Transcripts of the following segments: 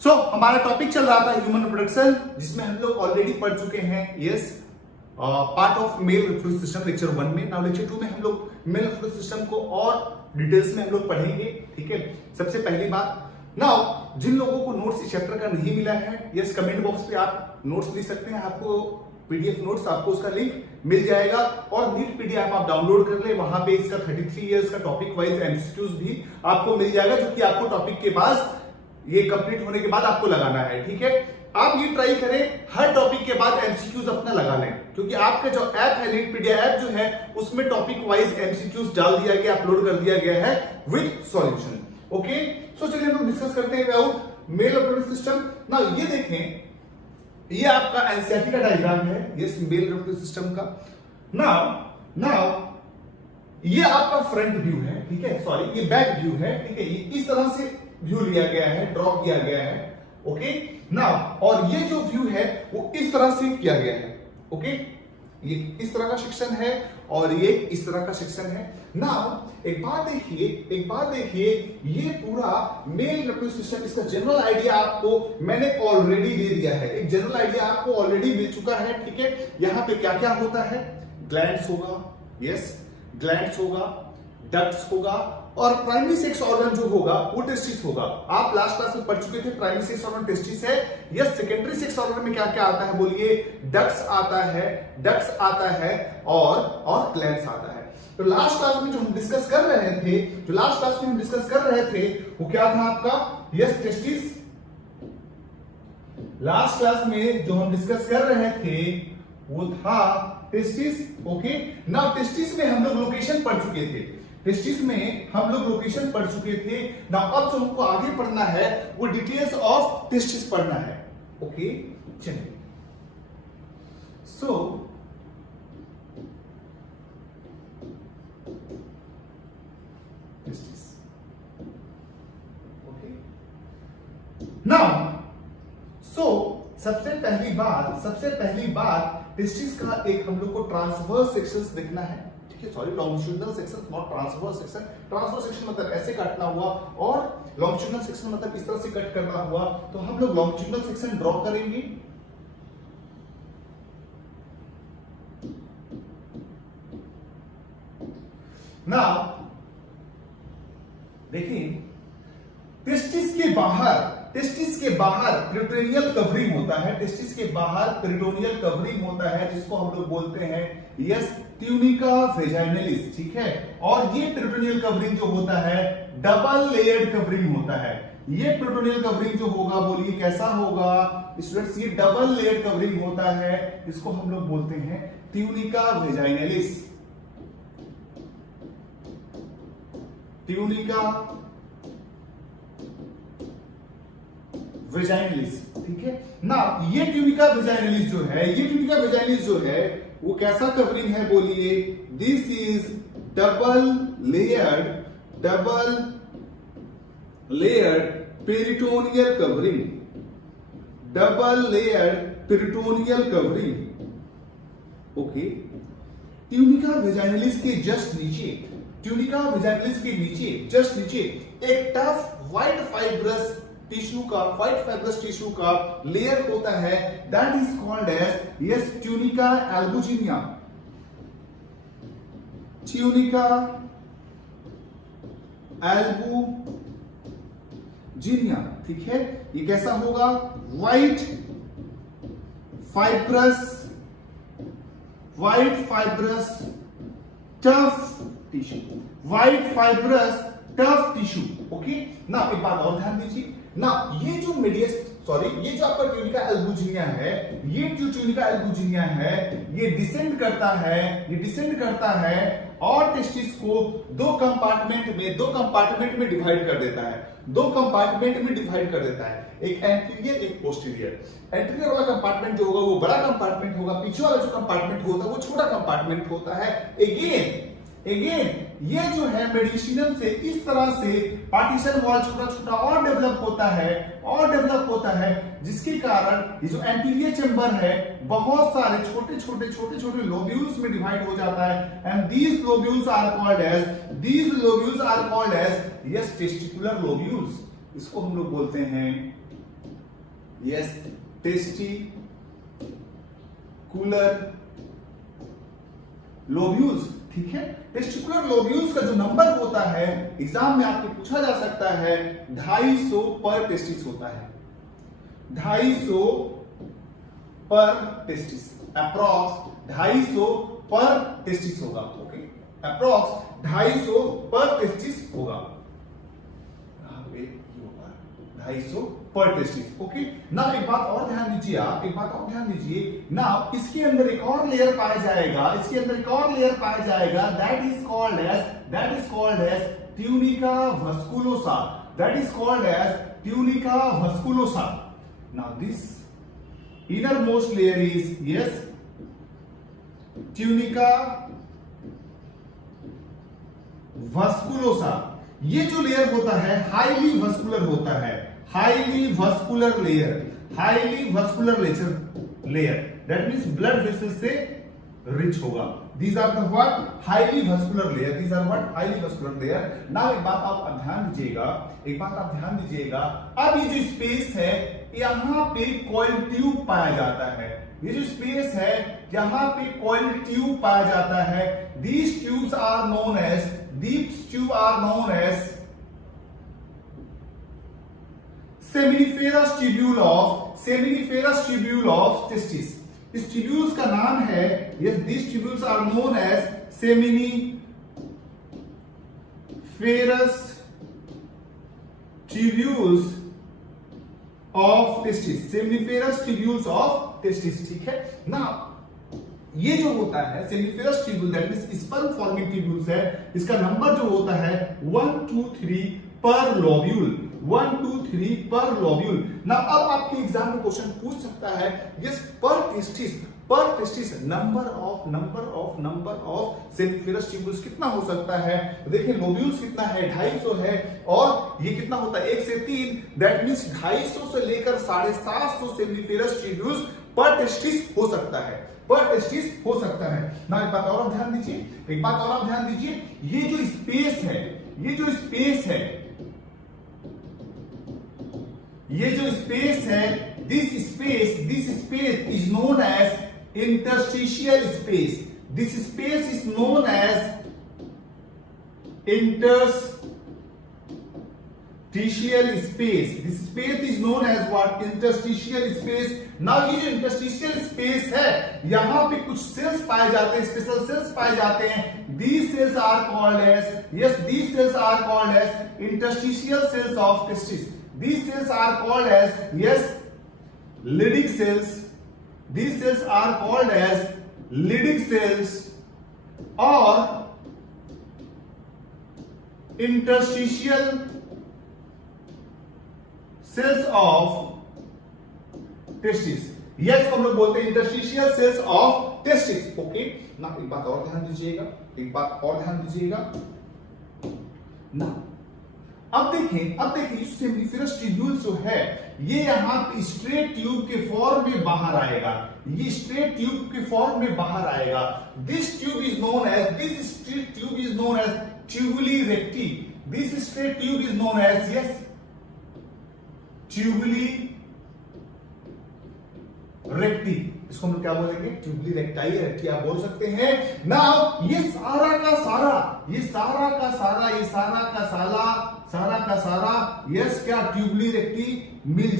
हमारा टॉपिक चल रहा था ह्यूमन रिप्रोडक्शन, जिसमें हम लोग ऑलरेडी पढ़ चुके हैं part of male reproductive system lecture 1 में। नाउ लेक्चर 2 में हम लोग मेल रिप्रोडक्टिव सिस्टम को और डिटेल्स में हम लोग पढ़ेंगे। ठीक है, सबसे पहली बात, नाउ जिन लोगों को नोट्स इस चैप्टर का नहीं मिला है, यस कमेंट बॉक्स पे आप नोट्स लिख सकते हैं। आपको पीडीएफ नोट्स, आपको उसका लिंक मिल जाएगा और नीट पीडीएफ आप डाउनलोड कर ले। वहां पे इसका 33 इयर्स का टॉपिक वाइज एमसीक्यूज भी आपको मिल जाएगा, जो कि आपको टॉपिक के बाद ये कंप्लीट होने के बाद आपको लगाना है। ठीक है, आप ये ट्राई करें हर टॉपिक के बाद एमसीक्यूज अपना लगा लें, क्योंकि आपका जो ऐप है नीट पीडीएफ ऐप जो है उसमें टॉपिक वाइज एमसीक्यूज डाल दिया गया, अपलोड कर दिया गया है विद सॉल्यूशन। ओके, सो चलिए हम डिस्कस करते हैं अबाउट मेल रिप्रोडक्टिव सिस्टम। ना ये देखें, ये आपका एनसीईआरटी का डायग्राम है, ये मेल रिप्रोडक्टिव सिस्टम का। नाउ ये आपका फ्रंट व्यू है, ठीक है, सॉरी ये बैक व्यू है। ठीक है, ये इस तरह से व्यू लिया गया है, ड्रॉ किया गया है। ओके, नाउ और ये जो व्यू है वो इस तरह से किया गया है। ओके, ये इस तरह का सेक्शन है और ये इस तरह का सेक्शन है। नाउ एक बात देखिए, ये पूरा मेल रिप्रोडक्टिव सिस्टम, इसका जनरल आइडिया आपको मैंने ऑलरेडी दे दिया है। एक जनरल आइडिया आपको ऑलरेडी मिल चुका है। ठीक है, यहां पे क्या क्या होता है, ग्लैंड्स होगा, यस ग्लैंड्स होगा, डक्ट्स होगा और प्राइमरी सेक्स ऑर्गन जो होगा वो टेस्टिस होगा। आप लास्ट क्लास में पढ़ चुके थे, प्राइमरी सेक्स ऑर्गन टेस्टिस है। यस, सेकेंडरी सेक्स ऑर्गन में क्या क्या आता है बोलिए, डक्ट्स आता है और ग्लैंड्स आता है। तो लास्ट क्लास में जो हम डिस्कस कर रहे थे वो क्या था आपका, यस टेस्टिस। लास्ट क्लास में जो हम डिस्कस कर रहे थे वो था टेस्टिस। ओके, नाउ टेस्टिस में हम लोग लोकेशन पढ़ चुके थे। नाउ अब जो हमको आगे पढ़ना है वो डिटेल्स ऑफ टेस्टिस पढ़ना है। ओके, चलिए, सो टेस्टिस। ओके, नाउ सबसे पहली बात टेस्टिस का एक हम लोग को ट्रांसवर्स सेक्शंस देखना है। ठीक है, sorry longitudinal section, not transverse section. Transverse section मतलब ऐसे काटना हुआ और लॉन्गिट्यूडिनल सेक्शन मतलब इस तरह से कट करना हुआ। तो हम लोग लॉन्गिट्यूडिनल सेक्शन ड्रॉ करेंगे। नाउ देखिए, टेस्टिस के बाहर पेरिटोनियल कवरिंग होता है। टेस्टिस के बाहर पेरिटोनियल कवरिंग होता है, जिसको हम लोग बोलते हैं यस ट्यूनिका वेजाइनलिस। ठीक है, और ये पेरिटोनियल कवरिंग जो होता है डबल लेयर्ड कवरिंग होता है। ये पेरिटोनियल कवरिंग जो होगा बोलिए कैसा होगा स्टूडेंट्स, ये डबल लेयर्ड कवरिंग होता है, इसको हम लोग बोलते हैं ट्यूनिका वेजाइनलिस। वेजाइनलिस। ठीक है ना, ये ट्यूनिका वेजाइनलिस जो है वो कैसा कवरिंग है बोलिए, this is double layered peritoneal covering. Okay, tunica vaginalis के जस्ट नीचे, जस्ट नीचे एक टफ व्हाइट फाइब्रस टिश्यू का लेयर होता है, that is called as yes tunica albuginea. ठीक है, ये कैसा होगा, white fibrous tough tissue. Okay, ना एक बात और ध्यान दीजिए ना, ये जो आपका ट्यूनिका एल्बुजिनिया है, ये डिसेंड करता है और टेस्टिस को दो कंपार्टमेंट में डिवाइड कर देता है। एक एंटीरियर, एक पोस्टीरियर। एंटीरियर वाला कंपार्टमेंट जो होगा वो बड़ा कंपार्टमेंट होगा, पीछे वाला जो कंपार्टमेंट होता है वो छोटा कंपार्टमेंट होता है। अगेन ये जो है मेडिसिनल से इस तरह से पार्टीशन वॉल छोटा और डेवलप होता है, जिसके कारण ये जो एंटीरियर चेंबर है बहुत सारे छोटे लोब्यूल्स में डिवाइड हो जाता है। And these lobules are called as yes testicular lobules. इसको हम लोग बोलते हैं यस टेस्टिकुलर लोब्यूल्स, ठीक है। टेस्टिकुलर लोब्यूल्स का जो नंबर होता है एग्जाम में आपको पूछा जा सकता है 250 पर टेस्टिस होता है, 250 पर टेस्टिस, अप्रॉक्स 250 पर टेस्टिस होगा, ओके, अप्रॉक्स 250 पर टेस्टिस होगा, 250 पर टेस्टिस, ओके। ना एक बात और ध्यान दीजिए आप, एक बात और ध्यान दीजिए ना, इसके अंदर एक और लेयर पाया जाएगा, इसके अंदर एक और लेयर पाया जाएगा, that is called as tunica vasculosa, that is called as tunica vasculosa. Now this innermost layer is yes tunica vasculosa। ये जो लेयर होता है हाईली वस्कुलर होता है, highly vascular layer, highly vascular layer, that means blood vessel से rich होगा। These are the what highly vascular layer, these are what highly vascular layer। now एक बात आप ध्यान दीजिएगा, एक बात आप ध्यान दीजिएगा, अब ये जो स्पेस है यहां पे कॉइल ट्यूब पाया जाता है, ये जो स्पेस है यहां पे कॉइल ट्यूब पाया जाता है, these tubes are known as seminiferous tubule of testis। इस ट्यूब्यूल्स का नाम है, yes, these tubules are known as seminiferous tubules of testis, seminiferous tubules of testis, ठीक है ना। ये जो होता है seminiferous tubule, that means sperm forming tubules है, इसका नंबर जो होता है 1 2 3 पर लोब्यूल, 1 2 3 पर लोब्यूल। ना अब आपके एग्जाम में क्वेश्चन पूछ सकता है यस पर testis number of seminiferous tubules कितना हो सकता है। देखिए लोब्यूल्स कितना है 250 है, और ये कितना होता है 1 से 3, दैट मींस 250 से लेकर 750 सेमिनिफेरस ट्यूब्यूल्स पर टेस्टिस हो सकता है, पर टेस्टिस हो सकता है ना। एक बात और आप ध्यान दीजिए, एक बात और आप ध्यान दीजिए, ये जो स्पेस है, ये जो स्पेस है, ये जो स्पेस है, this space is known as interstitial space, this space is known as interstitial space, this space is known as what interstitial space। now ये जो interstitial space है यहां पे कुछ सेल्स पाए जाते हैं, स्पेशल सेल्स पाए जाते हैं, these cells are called as interstitial cells of testis। these cells are called as leading cells, these cells are called as leading cells or interstitial cells of testis। Yes हम लोग बोलते हैं interstitial cells of testis, okay ना। एक बात और ध्यान दीजिएगा, एक बात और ध्यान दीजिएगा ना। अब देखें सेमिनिफेरस ट्यूब्यूल्स जो है ये यहां पे स्ट्रेट ट्यूब के फॉर्म में बाहर आएगा, ये स्ट्रेट ट्यूब के फॉर्म में बाहर आएगा। This tube is known as tubuli recti, this straight tube is known as tubuli recti. इसको हम क्या बोलेंगे, ट्यूबुली रेक्टाई रेक्टी आप बोल सकते हैं ना। ये सारा का सारा यस क्या ट्यूबुली रेक्टी मिल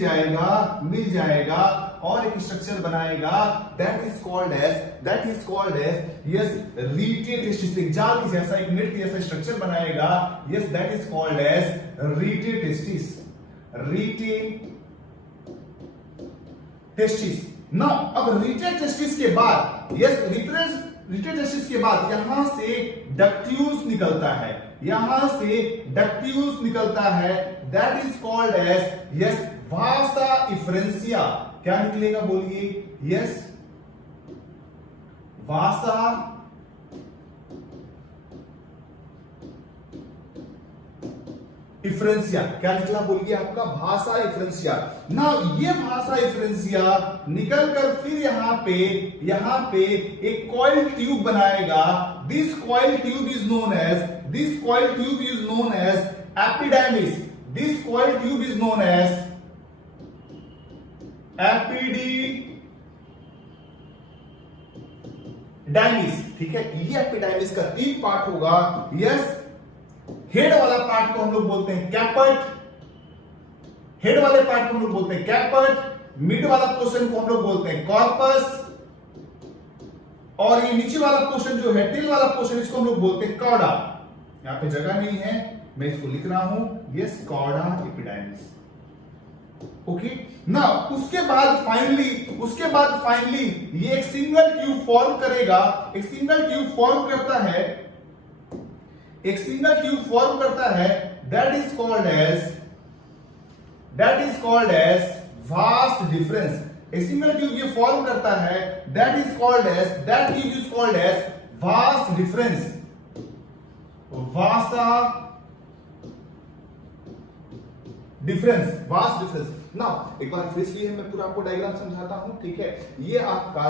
जाएगा और एक स्ट्रक्चर बनाएगा, that is called as yes rete testis. एक जाल की जैसा, एक नेट की जैसा स्ट्रक्चर बनाएगा, yes that is called as rete testis. Now अब रीटे टेस्टिस के बाद यहां से डक्ट्यूल्स निकलता है, that is called as vasa efferentia. क्या निकलेगा बोलिए, यस वासा इफ्रेंसिया। क्या निकला बोलिए आपका, भाषा इफ्रेंसिया ना। ये भाषा इफ्रेंसिया निकलकर फिर यहां पे एक कॉइल ट्यूब बनाएगा, this coil tube is known as epididymis, this coil tube is known as epididymis, ठीक है। ये एपिडाइमिस का 3 पार्ट होगा। यस, हेड वाला पार्ट को हम लोग बोलते हैं कैपट, हेड वाले पार्ट को हम लोग बोलते हैं कैपट, मिड वाला पोर्शन को हम लोग बोलते हैं कॉर्पस, और ये नीचे वाला पोर्शन जो है, टेल वाला पोर्शन, इसको हम लोग बोलते हैं कॉर्डा। यहां पे जगह नहीं है, मैं इसको लिख रहा हूं, यस, कॉर्डा एपिडाइमिस। ओके ना, उसके बाद फाइनली ये एक सिंगल ट्यूब फॉर्म करेगा। एक सिंगल ट्यूब फॉर्म करता है, that is called as vas deferens. एक सिंगल ट्यूब ये फॉर्म करता है, that tube is called as vas deferens. Vas deferens. Now एक बार फिर से मैं पूरा आपको डायग्राम समझाता हूं, ठीक है। ये आपका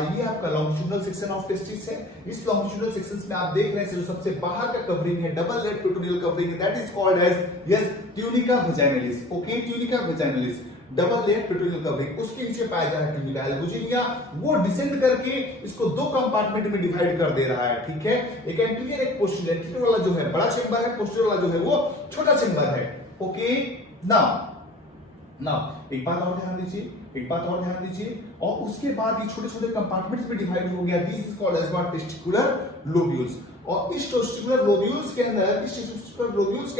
लॉन्गिट्यूडनल सेक्शन ऑफ टेस्टिस है। इस लॉन्गिट्यूडनल सेक्शंस में आप देख रहे हैं जो सबसे बाहर का कवरिंग है, double layered peritoneal covering, that is called as yes tunica vaginalis. Okay, tunica vaginalis, double layered peritoneal covering. उसके नीचे पाया जा रहा है ट्यूनिका एल्बुजिनिया। वो डिसेंड करके इसको 2 कंपार्टमेंट में डिवाइड कर दे रहा है, ठीक है। एक एंटीरियर, एक पोस्टीरियर। एंटीरियर वाला जो है बड़ा चेंबर है, पोस्टीरियर वाला जो है वो छोटा चेंबर है। ओके, नाउ एक बात और ध्यान दीजिए, और उसके बाद ये छोटे-छोटे कंपार्टमेंट्स में डिवाइड हो गया। This is called as what testicular lobules. और इस टेस्टिकुलर लोब्यूल्स के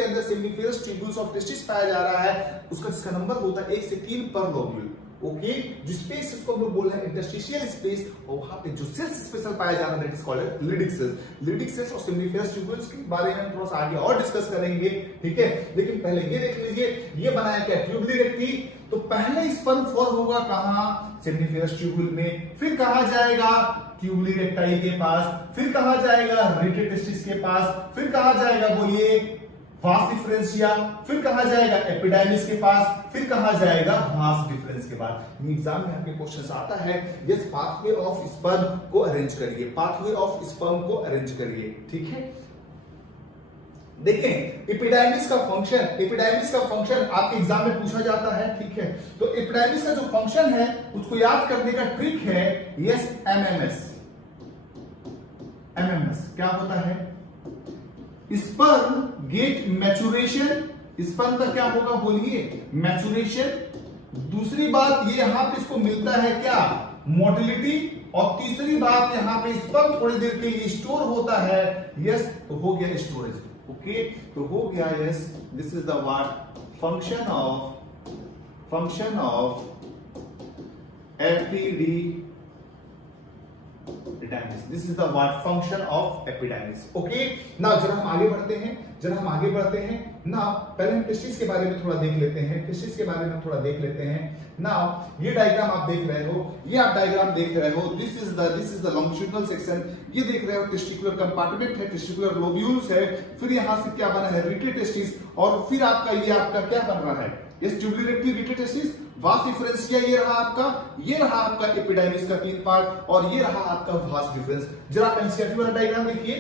अंदर सेमिनिफेरस ट्यूब्यूल्स ऑफ टेस्टिस पाया जा रहा है। उसका जिसका नंबर होता है 1 से 3 पर लोब्यूल। ओके, जो स्पेस इसको हम लोग बोल रहे हैं इंटरस्टिशियल स्पेस, और वहां पे जो सेल्स स्पेशल पाया जा रहा है that is called Leydig cells और सेमिनिफेरस ट्यूब्यूल्स के बारे में हम थोड़ा सा आगे और डिस्कस करेंगे, ठीक है। लेकिन पहले ये देख लीजिए, ये बनाया क्या, ट्यूबुली रेक्टी। तो पहले स्पर्म फॉर्म होगा कहां, सेमिनिफेरस ट्यूब्यूल में, फिर कहा जाएगा ट्यूबुली रेक्टाई के पास, फिर कहा जाएगा रिटेड टेस्टिस के पास, फिर कहा जाएगा बोलिए वास डिफरेंशिया, फिर कहा जाएगा एपिडाइमिस के पास, फिर कहा जाएगा वास डिफरेंस के बाद। एग्जाम में आपके क्वेश्चन आता है, यस, पाथवे ऑफ स्पर्म को अरेंज करिए, ठीक है। देखें, एपिडाइमिस का फंक्शन आपके एग्जाम में पूछा जाता है, ठीक है। तो एपिडाइमिस का जो फंक्शन है उसको याद करने का ट्रिक है, यस, एमएमएस। क्या होता है, स्पर्म गेट मैचुरेशन। स्पर्म का क्या होगा बोलिए, मैचुरेशन। दूसरी बात ये यहां पे इसको मिलता है क्या, मोटिलिटी। और तीसरी बात यहां पे स्पर्म थोड़ी देर के लिए स्टोर होता है, यस, तो हो गया स्टोरेज। ओके, तो हो गया, yes, this is the what function of epididymis. This is the what function of epididymis. Okay, now जरा हम आगे बढ़ते हैं। नाउ पहले हम टेस्टिस के बारे में थोड़ा देख लेते हैं। नाउ ये डायग्राम आप देख रहे हो, this is the longitudinal section. ये देख रहे हो टेस्टिकुलर कंपार्टमेंट है, टेस्टिकुलर लोब्यूल्स है, फिर यहां से क्या बना है, रिटेड टेस्टिस, और फिर आपका क्या बन रहा है, इस ट्यूबुली रेक्टी, रिटेड टेस्टिस, वास डिफरेंशिया। ये रहा आपका एपिडाइमिस का 3 पार्ट, और ये रहा आपका वास डिफरेंस। जरा आप एनसीईआरटी वाला डायग्राम देखिए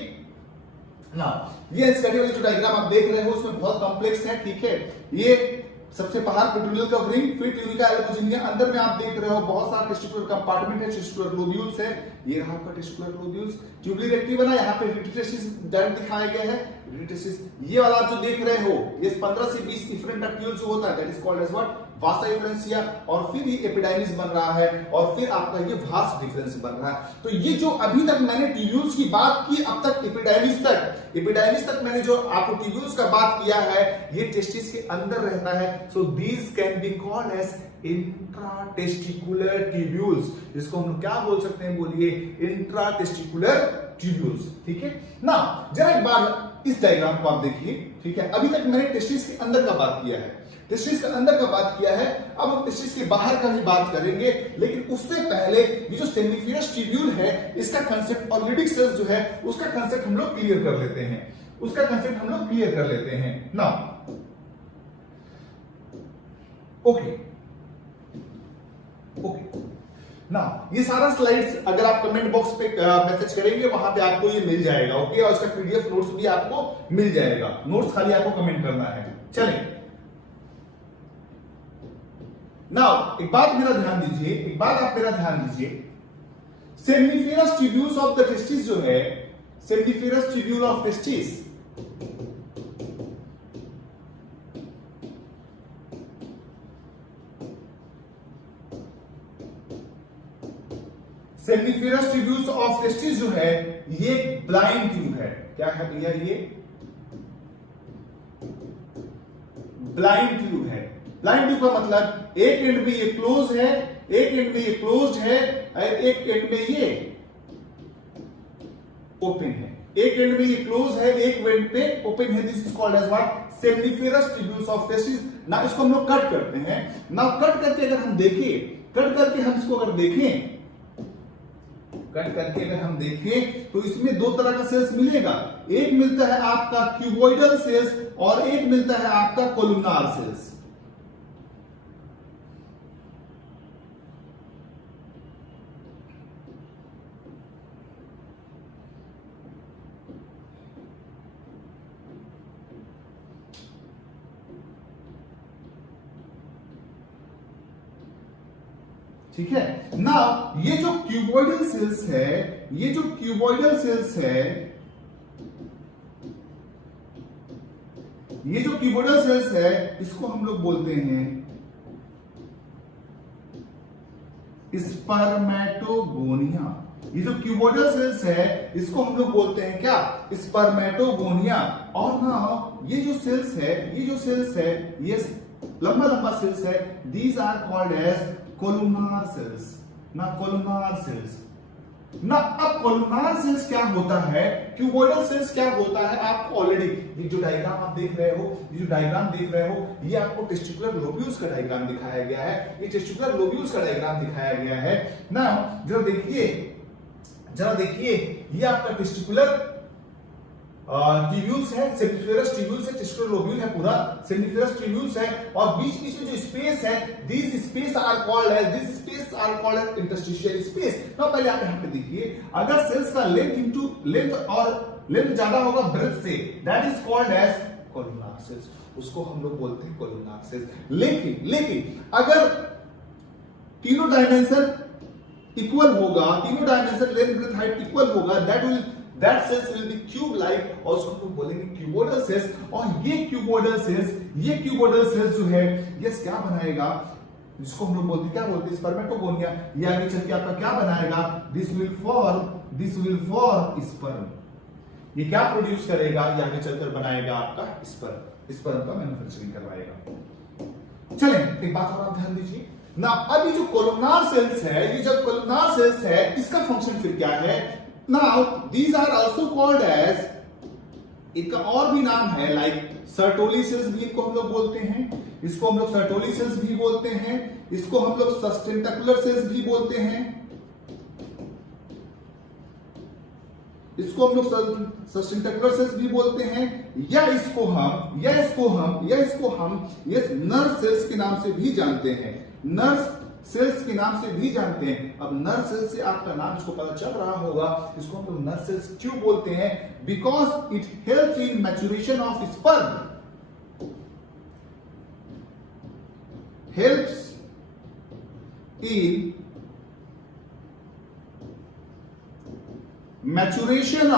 ना। ये एनसीईआरटी वाला जो डायग्राम आप देख रहे हो उसमें बहुत कॉम्प्लेक्स है, ठीक है। ये सबसे बाहर पेट्रोनियल कवरिंग, फिर ट्यूनिका एल्बुजिनिया, अंदर में आप देख रहे हो बहुत सारा टेस्टिकुलर कंपार्टमेंट है, टेस्टिकुलर लोब्यूल्स है। ये रहा आपका टेस्टिकुलर लोब्यूल्स, ट्यूबुली रेक्टी बना, यहाँ पे रिटेड टेस्टिस डायरेक्ट दिखाया गया है, रिटेड टेस्टिस। ये वाला आप जो देख रहे हो, ये 15 से 20 डिफरेंट टक्यूल्स होता है, that is called as what, vasa deferentia. और फिर ये एपिडाइमिस बन रहा है, और फिर आपका ये वास डिफरेंस बन रहा है। तो ये जो अभी तक मैंने ट्यूब्यूल्स की बात की, अब तक एपिडाइमिस तक मैंने जो आपको ट्यूब्यूल्स का बात किया है, ये टेस्टिस के अंदर रहता है। So these can be called as intratesticular tubules. इसको हम क्या बोल सकते हैं, बोलिए, इंट्राटेस्टिकुलर ट्यूब्यूल्स, ठीक है ना। जरा एक बार इस डायग्राम को आप देखिए, ठीक है। अभी तक मैंने टेस्टिस के अंदर का बात किया है, अब हम टेस्टिस के बाहर का भी बात करेंगे। लेकिन उससे पहले ये जो सेमिनिफेरस ट्यूब्यूल है, इसका कंसेप्ट और लिडिक सेल्स जो है उसका कंसेप्ट हम लोग क्लियर कर लेते हैं। नाउ ओके, ना ये सारा स्लाइड्स अगर आप कमेंट बॉक्स पे मैसेज करेंगे वहां पे आपको ये मिल जाएगा, ओके। और इसका पीडीएफ नोट्स भी आपको मिल जाएगा, नोट्स खाली आपको कमेंट करना है। चलिए नाउ एक बात मेरा ध्यान दीजिए, एक बात आप मेरा ध्यान दीजिए, seminiferous tubules of the testis जो है, seminiferous tubule of testis, seminiferous tubules of testis जो है ये ब्लाइंड ट्यूब है। क्या है भैया? ये ब्लाइंड ट्यूब है। ब्लाइंड ट्यूब का मतलब एक एंड में ये क्लोज है, एक एंड में ये क्लोज्ड है, और एक एंड में ये ओपन है। एक एंड में ये क्लोज है, एक एंड पे ओपन है। This is called as what? Seminiferous tubules of testis. ना इसको हम लोग कट करते हैं। ना कट करके अगर हम देखें, कट करके हम इसको अगर देखें, कट करके अगर हम देखें तो इसमें दो तरह का सेल्स मिलेगा। एक मिलता है आपका क्यूबॉइडल सेल्स और एक मिलता है आपका कोलुमनार सेल्स। ठीक है ना? ये जो क्यूबॉइडल सेल्स है, ये जो क्यूबॉइडल सेल्स है, ये जो क्यूबॉइडल सेल्स है, इसको हम लोग बोलते हैं स्पर्मेटोगोनिया। ये जो क्यूबॉइडल सेल्स है इसको हम लोग बोलते हैं क्या? स्पर्मेटोगोनिया। और ना ये जो सेल्स है, ये जो सेल्स है, ये लंबा लंबा सेल्स है, these are called as columnar cells. ना कोलुमनार सेल्स ना। अब कोलुमनार सेल्स क्या होता है, क्यूबॉइडल सेल्स क्या होता है, आपको ऑलरेडी ये जो डायग्राम आप देख रहे हो, ये जो डायग्राम देख रहे हो, ये आपको टेस्टिकुलर लोब्यूल्स का डायग्राम दिखाया गया है। ये टेस्टिकुलर लोब्यूल्स का डायग्राम दिखाया गया है ना। जरा देखिए, ये आपका टेस्टिकुलर ट्यूब्यूल्स है, सेमिनिफेरस ट्यूब्यूल्स है, टेस्टिकुलर लोब्यूल है पूरा, सेमिनिफेरस ट्यूब्यूल्स है, और बीच बीच में जो स्पेस है, this space are called as interstitial space. तो पहले आप यहां पे देखिए, अगर सेल्स का लेंथ और लेंथ ज्यादा होगा ब्रेथ से, that is called as columnar cells. उसको हम लोग बोलते हैं कोलुमनार सेल्स। लेकिन अगर तीनों डायमेंशन इक्वल होगा, तीनों dimension length breadth height equal होगा, that cells will be cube like, और उसको हम लोग बोलेंगे क्यूबॉइडल सेल्स। और ये क्यूबॉइडल सेल्स जो है ये क्या बनाएगा, जिसको हम लोग क्या बोलते हैं स्पर्मेटोगोनिया। ये आगे चल के आपका क्या बनाएगा? This will form sperm. ये क्या प्रोड्यूस करेगा? ये आगे चलकर बनाएगा आपका स्पर्म का मैन्युफैक्चरिंग करवाएगा। चलें एक बात और आप ध्यान दीजिए ना। अब ये जो कोलुमनार सेल्स है, ये जब कोलुमनार सेल्स है, इसका फंक्शन फिर क्या है? Now these are also called as, इनका और भी नाम है, लाइक सर्टोली सेल्स भी इनको हम लोग बोलते हैं, इसको हम लोग सर्टोली सेल्स भी बोलते हैं, इसको हम लोग सस्टेंटेकुलर सेल्स भी बोलते हैं, इसको हम लोग सस्टेंटेकुलर सेल्स भी बोलते हैं, या इसको हम नर्व सेल्स के नाम से भी जानते हैं, नर्व सेल्स के नाम से भी जानते हैं। अब नर्व सेल्स से आपका नाम इसको पता चल रहा होगा, इसको हम लोग नर्व सेल्स क्यों बोलते हैं? Because it helps in maturation of sperm, helps in maturation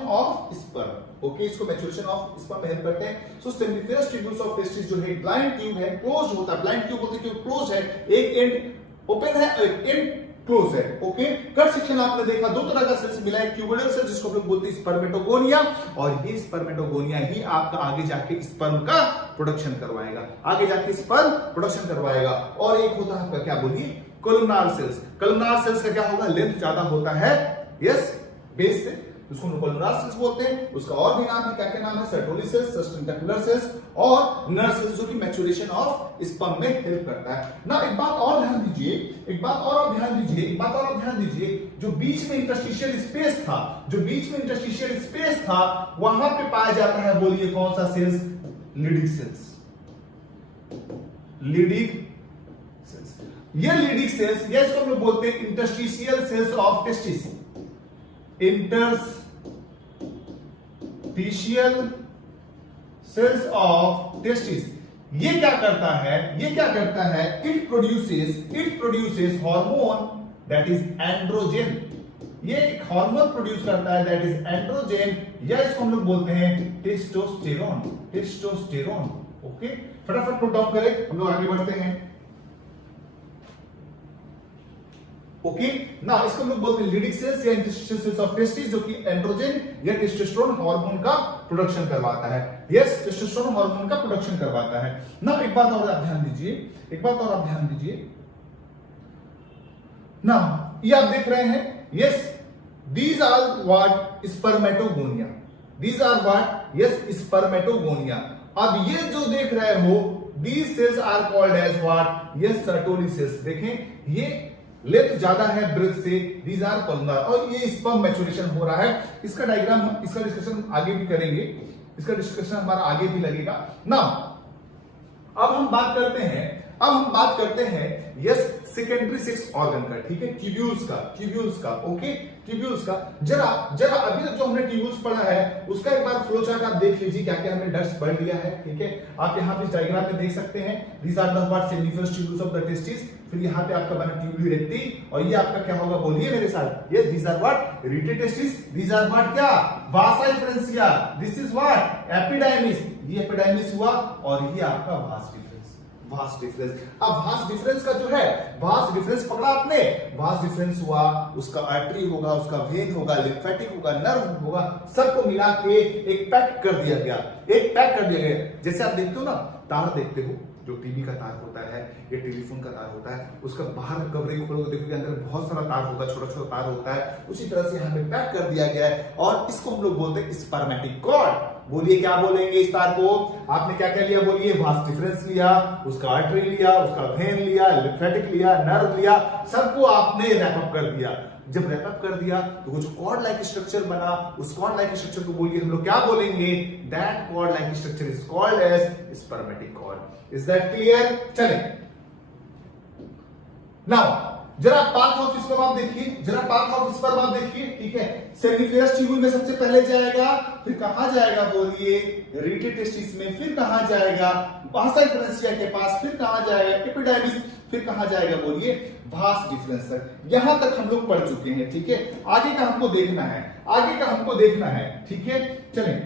of sperm. Okay, इसको मैच्योरेशन ऑफ स्पर्म में हेल्प करते हैं। सो सेमिनिफेरस ट्यूब्यूल्स ऑफ टेस्टिस जो है ब्लाइंड ट्यूब है, क्लोज होता है। ब्लाइंड ट्यूब बोलते हैं क्योंकि क्लोज है, एक एंड ओपन है, एक एंड क्लोज है। ओके, कट सेक्शन आपने देखा, दो तरह का सेल्स मिला है, क्यूबॉइडल सेल्स जिसको हम लोग बोलते हैं स्पर्मेटोगोनिया, और ये स्पर्मेटोगोनिया ही आपका आगे जाके स्पर्म का प्रोडक्शन करवाएगा, आगे जाके स्पर्म प्रोडक्शन करवाएगा। और एक होता है आपका क्या बोलिए, कोलुमनार सेल्स। कोलुमनार सेल्स का क्या होगा? लेंथ ज्यादा होता है, यस, बेस से, उसको हम कोलुमनार सेल्स बोलते हैं। उसका और भी नाम है, क्या क्या नाम है? सर्टोली सेल्स, सस्टेंटेकुलर सेल्स और नर्व सेल्स, जो कि मैच्योरेशन ऑफ स्पर्म में हेल्प करता है ना। एक बात और ध्यान दीजिए, जो बीच में इंटरस्टिशियल स्पेस था, वहां पे पाया जाता है, बोलिए कौन सा सेल्स? Leading cells. ये लीडिंग सेल्स, ये इसको हम लोग बोलते हैं interstitial cells of testis. Interstitial cells of testis, ये क्या करता है, ये क्या करता है, it produces hormone that is androgen, ये एक हार्मोन प्रोड्यूस करता है दैट इज एंड्रोजन, या इसको हम लोग बोलते हैं टेस्टोस्टेरोन, टेस्टोस्टेरोन। ओके, फटाफट नोट डाउन करें, हम लोग आगे बढ़ते हैं। ओके, ना इसको हम लोग बोलते हैं लीडिंग सेल्स या इंटरस्टिशियल सेल्स ऑफ टेस्टिस, जो कि एंड्रोजन या टेस्टोस्टेरोन हार्मोन का प्रोडक्शन करवाता है। यस, टेस्टोस्टेरोन हार्मोन का प्रोडक्शन करवाता है ना। एक बात और आप ध्यान दीजिए, एक बात और आप ध्यान दीजिए ना, ये आप देख रहे हैं, yes these are what spermatogonia, these are what, yes spermatogonia. अब ये जो देख रहे हो, these cells are called as what, yes Sertoli cells. देखें ये लेंथ ज्यादा है ब्रेथ से, दीज आर कॉलमनार, और ये स्पर्म मैच्योरेशन हो रहा है। इसका डायग्राम हम, इसका डिस्कशन आगे भी करेंगे, इसका डिस्कशन हमारा आगे भी लगेगा ना। अब हम बात करते हैं, अब हम बात करते हैं यस सेकेंडरी सेक्स ऑर्गन का, ठीक है, ट्यूब्यूल्स का, ट्यूब्यूल्स का। ओके, ट्यूब्यूल्स का जरा जरा अभी तक जो हमने ट्यूब्यूल्स पढ़ा है उसका एक बार फ्लो चार्ट आप देख लीजिए, क्या क्या हमने डस्ट पढ़ लिया है। ठीक है, आप यहाँ पे डायग्राम में देख सकते हैं, these are the what seminiferous tubules of the testis, फिर यहाँ पे आपका बना ट्यूब्यूल रेक्टी, और ये आपका क्या होगा, बोलिए मेरे साथ, yes these are what recti testis, these are what क्या, vasa deferentia, this is what epididymis, ये एपिडाइमिस हुआ, और ये आपका वास डिफरेंस, वास डिफरेंस। अब वास डिफरेंस का जो है, वास डिफरेंस पकड़ा आपने, वास डिफरेंस हुआ, उसका आर्टरी होगा, उसका वेन होगा, लिम्फेटिक होगा, नर्व होगा, सबको मिला के एक पैक कर दिया गया, एक पैक कर दिया गया। जैसे आप देखते हो ना, तार देखते हो, जो टीवी का तार होता है या टेलीफोन का तार होता है, उसका बाहर कवरिंग खोलोगे देखोगे अंदर बहुत सारा तार होगा, छोटा छोटा तार होता है, उसी तरह से यहाँ पे पैक कर दिया गया है, और इसको हम लोग बोलते हैं स्पर्मेटिक कॉर्ड। बोलिए क्या बोलेंगे इस तार को, आपने क्या क्या लिया, बोलिए वास डिफरेंस लिया, उसका आर्टरी लिया, उसका वेन लिया, लिम्फेटिक लिया, नर्व लिया, सबको आपने रैपअप कर दिया। जब रैपअप कर दिया तो कुछ कॉर्ड लाइक स्ट्रक्चर बना, उस कॉर्ड लाइक स्ट्रक्चर को बोलिए हम लोग क्या बोलेंगे, that cord like structure is called as spermatic cord. Is that clear? चले नाउ जरा पाथ ऑफ स्पर्म आप देखिए, जरा पाथ ऑफ स्पर्म आप देखिए, ठीक है, सेमिनिफरस ट्यूब्यूल में सबसे पहले जाएगा, फिर कहां जाएगा बोलिए, रेक्टी टेस्टिस में, फिर कहां जाएगा, वासा डिफरेंशिया के पास, फिर कहां जाएगा, एपिडाइमिस, फिर कहां जाएगा बोलिए, वास डिफरेंस तक। यहां तक हम लोग पढ़ चुके हैं, ठीक है, आगे का हमको देखना है, आगे का हमको देखना है, ठीक है। चलें,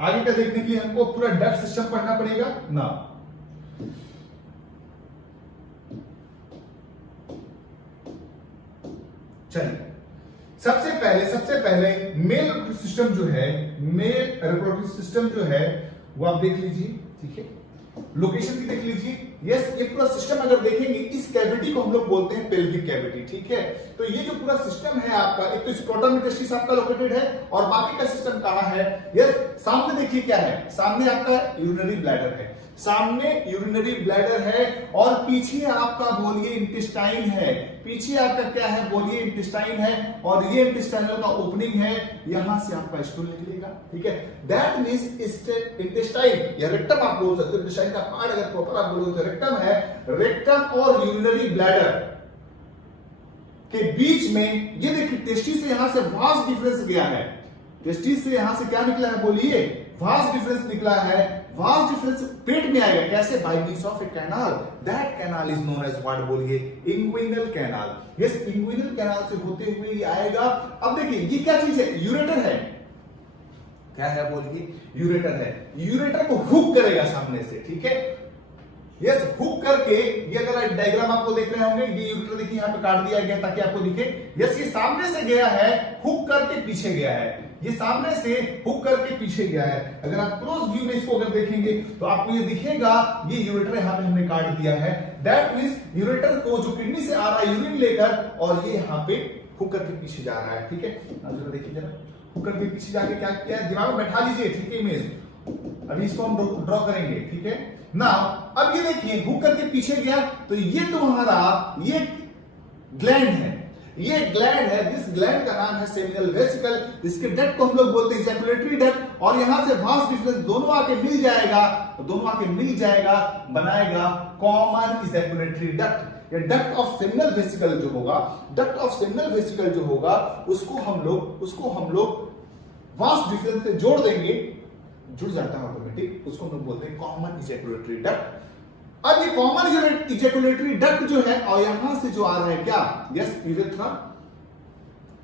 आगे का देखने के लिए हमको पूरा डक्ट सिस्टम पढ़ना पड़ेगा ना। चलिए, सबसे पहले मेल रिप्रोडक्टिव सिस्टम जो है, मेल रिप्रोडक्टिव सिस्टम जो है वो आप देख लीजिए, ठीक है, लोकेशन भी देख लीजिए। यस, ये पूरा सिस्टम अगर देखेंगे, इस कैविटी को हम लोग बोलते हैं पेल्विक कैविटी, ठीक है। तो ये जो पूरा सिस्टम है आपका, एक तो स्क्रोटम टेस्टिस आपका लोकेटेड है, और बाकी का सिस्टम कहां है, यस सामने देखिए क्या है, सामने आपका यूरिनरी ब्लैडर है, सामने यूरिनरी ब्लैडर है, और पीछे आपका बोलिए इंटेस्टाइन है, पीछे आपका क्या है बोलिए इंटेस्टाइन है, और ये इंटेस्टाइनल का ओपनिंग है, यहां से आपका स्टूल निकलेगा, ठीक है। दैट मींस इंटेस्टाइन या रेक्टम आप बोल सकते हो, इंटेस्टाइन का पार्ट अगर प्रॉपर आप बोलोगे तो रेक्टम है, रेक्टम और यूरिनरी ब्लैडर के बीच में ये देखिए टेस्टिस से यहां से वास डिफरेंस गया है, टेस्टिस से यहां से क्या निकला है बोलिए, वास डिफरेंस निकला है। वास डिफरेंस पेट में आएगा कैसे, by means of a canal, that canal is known as what बोलिए, inguinal canal. Yes, inguinal canal से होते हुए ये आएगा। अब देखिए ये क्या चीज है, यूरेटर है, क्या है बोलिए, यूरेटर है, यूरेटर को हुक करेगा सामने से, ठीक है। यस, हुक करके, ये अगर डायग्राम आपको देख रहे होंगे, ये यूरेटर देखिए यहाँ पे काट दिया गया ताकि आपको दिखे। यस, ये सामने से गया है, हुक करके पीछे गया है, ये सामने से हुक करके पीछे गया है। अगर आप क्लोज व्यू में इसको अगर देखेंगे तो आपको ये दिखेगा, ये यूरेटर यहाँ पे हमने काट दिया है। दैट मींस यूरेटर को जो किडनी से आ रहा है यूरिन लेकर, और ये यहाँ पे हुक करके पीछे जा रहा है, ठीक है। जरा देखिए, जरा हुक करके पीछे जाके क्या किया, दिमाग में बैठा लीजिए, ठीक है, इमेज अभी इसको हम ड्रॉ करेंगे, ठीक है ना। अब ये देखिए हुक करके पीछे गया, तो ये तुम्हारा ये ग्लैंड है, ये ग्लैंड है, दिस ग्लैंड का नाम है सेमिनल वेसिकल, इसके डक्ट को हम लोग बोलते हैं इजैकुलेटरी डक्ट, और यहां से वास डिफरेंस दोनों आके मिल जाएगा, तो दोनों आके मिल जाएगा, बनाएगा कॉमन इजैकुलेटरी डक्ट। ये डक्ट ऑफ सेमिनल वेसिकल जो होगा, डक्ट ऑफ सेमिनल वेसिकल जो होगा, उसको हम लोग वास डिफरेंस से जोड़ देंगे, जुड़ जाता है ऑटोमेटिक, उसको हम लोग बोलते हैं कॉमन इजैकुलेटरी डक्ट। अब ये कॉमन इजैकुलेटरी डक्ट जो है और यहां से जो आ रहा है क्या, यस यूरेथ्रा,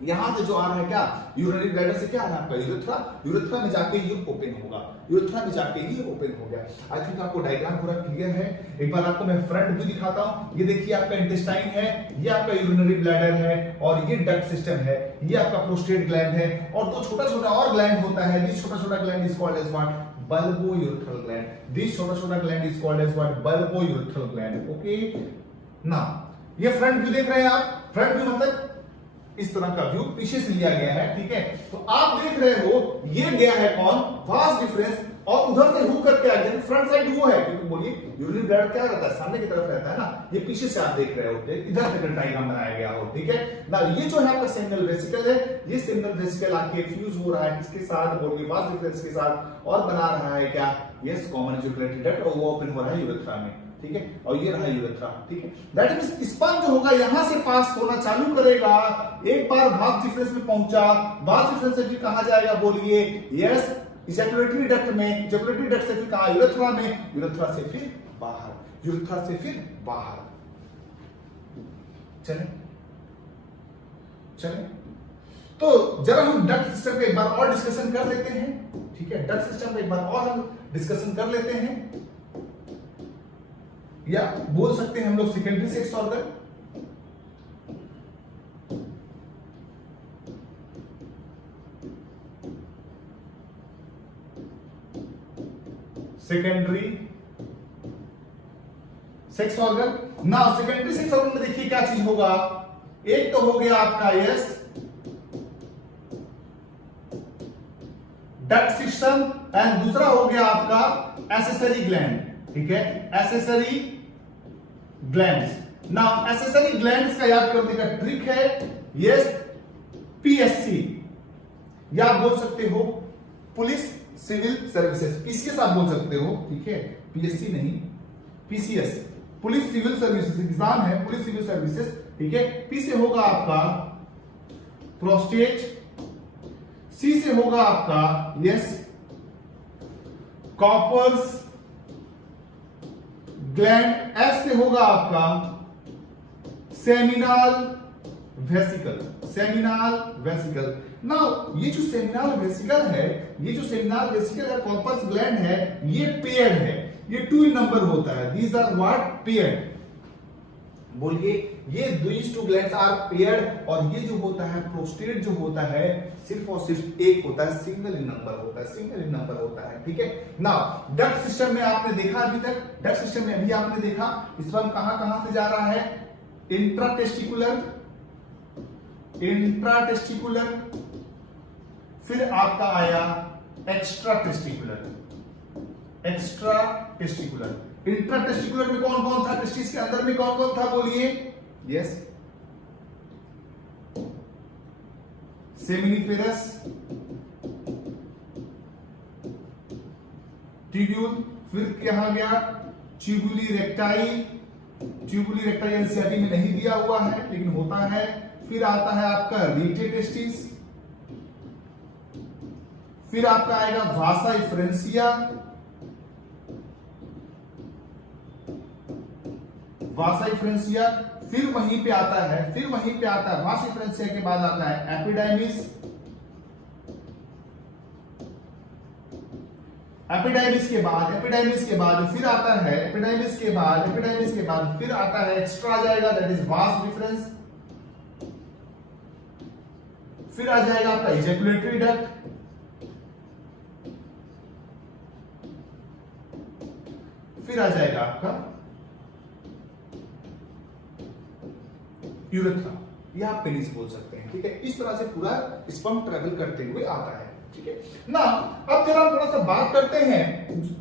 यहां से जो आ रहा है क्या, यूरिनरी ब्लैडर से क्या आ रहा है आपका यूरेथ्रा, यूरेथ्रा में जाके ये ओपन होगा, यूरेथ्रा में जाके ये ओपन हो गया। आई थिंक आपको डायग्राम पूरा क्लियर है। एक बार आपको मैं फ्रंट व्यू दिखाता हूं। ये देखिए आपका इंटेस्टाइन है, ये आपका यूरिनरी ब्लैडर है और ये डक्ट सिस्टम है, ये आपका प्रोस्टेट ग्लैंड है और दो छोटा छोटा और ग्लैंड होता है। दिस छोटा छोटा gland is called as what, bulbourethral gland. This छोटा gland is called as what, bulbourethral gland. Okay, now ये फ्रंट व्यू देख रहे हैं आप, फ्रंट व्यू मतलब इस तरह का व्यू पीछे से लिया गया है, ठीक है। तो आप देख रहे हो ये गया है कौन, वास्ट डिफरेंस, और उधर से हुक करके आ गया, फ्रंट साइड वो है, क्योंकि बोलिए यूरिनरी ब्लैडर क्या रहता है, सामने की तरफ रहता है ना, ये पीछे से आप देख रहे होते, इधर से डायग्राम बनाया गया हो, ठीक है ना। ये जो है आपका सेमिनल वेसिकल है, ये सेमिनल वेसिकल आके फ्यूज हो रहा है किसके साथ, बोलिए वास्ट डिफरेंस के साथ, और बना रहा है क्या, यस कॉमन इजैकुलेटरी डक्ट, और वो ओपन हो रहा है यूरेथ्रा में, ठीक है। और ये रहा यूरेथ्रा, ठीक है। दैट मींस स्पर्म जो होगा यहां से पास होना चालू करेगा, एक बार वास्ट डिफरेंस में पहुंचा, वास्ट डिफरेंस से फिर कहां जाएगा, बोलिए यस इजैकुलेटरी डक्ट में, इजैकुलेटरी डक्ट से फिर कहां, यूरेथ्रा में, यूरेथ्रा से फिर बाहर, यूरेथ्रा से फिर बाहर। चले चले, तो जरा हम डक्ट सिस्टम का एक बार और डिस्कशन कर लेते हैं, ठीक है। डक्ट सिस्टम का एक बार और हम डिस्कशन कर लेते हैं, या बोल सकते हैं हम लोग secondary sex organ. Secondary sex organ, ना सेकेंडरी सेक्स ऑर्गन में देखिए क्या चीज होगा, एक तो हो गया आपका यस डक्ट सिस्टम, एंड दूसरा हो गया आपका एसेसरी ग्लैंड, ठीक है, accessory glands. Now accessory glands का याद करने का ट्रिक है यस पीएससी, या आप बोल सकते हो पुलिस सिविल सर्विसेज, पीसीएस आप बोल सकते हो, ठीक है, पीएससी नहीं PCS, police civil services exam है, पुलिस सिविल सर्विसेज, ठीक है। पी से होगा आपका प्रोस्टेट, सी से होगा आपका यस कॉपर्स ग्लैंड, एस से होगा आपका seminal vesicle, seminal vesicle. Now ये जो सेमिनल वेसिकल है, ये जो सेमिनल वेसिकल है, कॉपर्स ग्लैंड है, ये पेयर्ड है, ये 2 इन नंबर होता है, दीज आर व्हाट पेयर्ड, बोलिए ये these two glands are paired, और ये जो होता है प्रोस्टेट जो होता है सिर्फ और सिर्फ एक होता है, सिंगल इन नंबर होता है, सिंगल इन नंबर होता है, ठीक है। नाउ डक्ट सिस्टम में आपने देखा अभी तक, डक्ट सिस्टम में अभी आपने देखा स्पर्म कहां कहां से जा रहा है, इंट्राटेस्टिकुलर, इंट्राटेस्टिकुलर, फिर आपका आया एक्स्ट्रा टेस्टिकुलर, एक्स्ट्रा टेस्टिकुलर। इंट्राटेस्टिकुलर में कौन कौन था, टेस्टिस के अंदर में कौन कौन था, बोलिए यस सेमिनिफेरस ट्यूब्यूल, फिर कहां गया ट्यूबुली रेक्टाई, ट्यूबुली रेक्टाई एनसीईआरटी में नहीं दिया हुआ है लेकिन होता है। फिर आता है आपका रीटे टेस्टिस, फिर आपका आएगा वासा इफ्रेंसिया, वासा इफ्रेंसिया, फिर वहीं पे आता है, फिर वहीं पे आता है वासा इफ्रेंसिया के बाद आता है एपिडाइमिस, एपिडाइमिस के बाद, एपिडाइमिस के बाद फिर आता है, एपिडाइमिस के बाद, एपिडाइमिस के बाद फिर आता है एक्स्ट्रा आ जाएगा, दैट इज वास डिफरेंस, फिर आ जाएगा आपका इजैकुलेटरी डक्ट, फिर आ जाएगा आपका यूरेथ्रा, या आप पेनिस बोल सकते हैं, ठीक है। इस तरह से पूरा स्पर्म ट्रेवल करते हुए आता है, ठीक है ना। अब जरा हम थोड़ा सा बात करते हैं,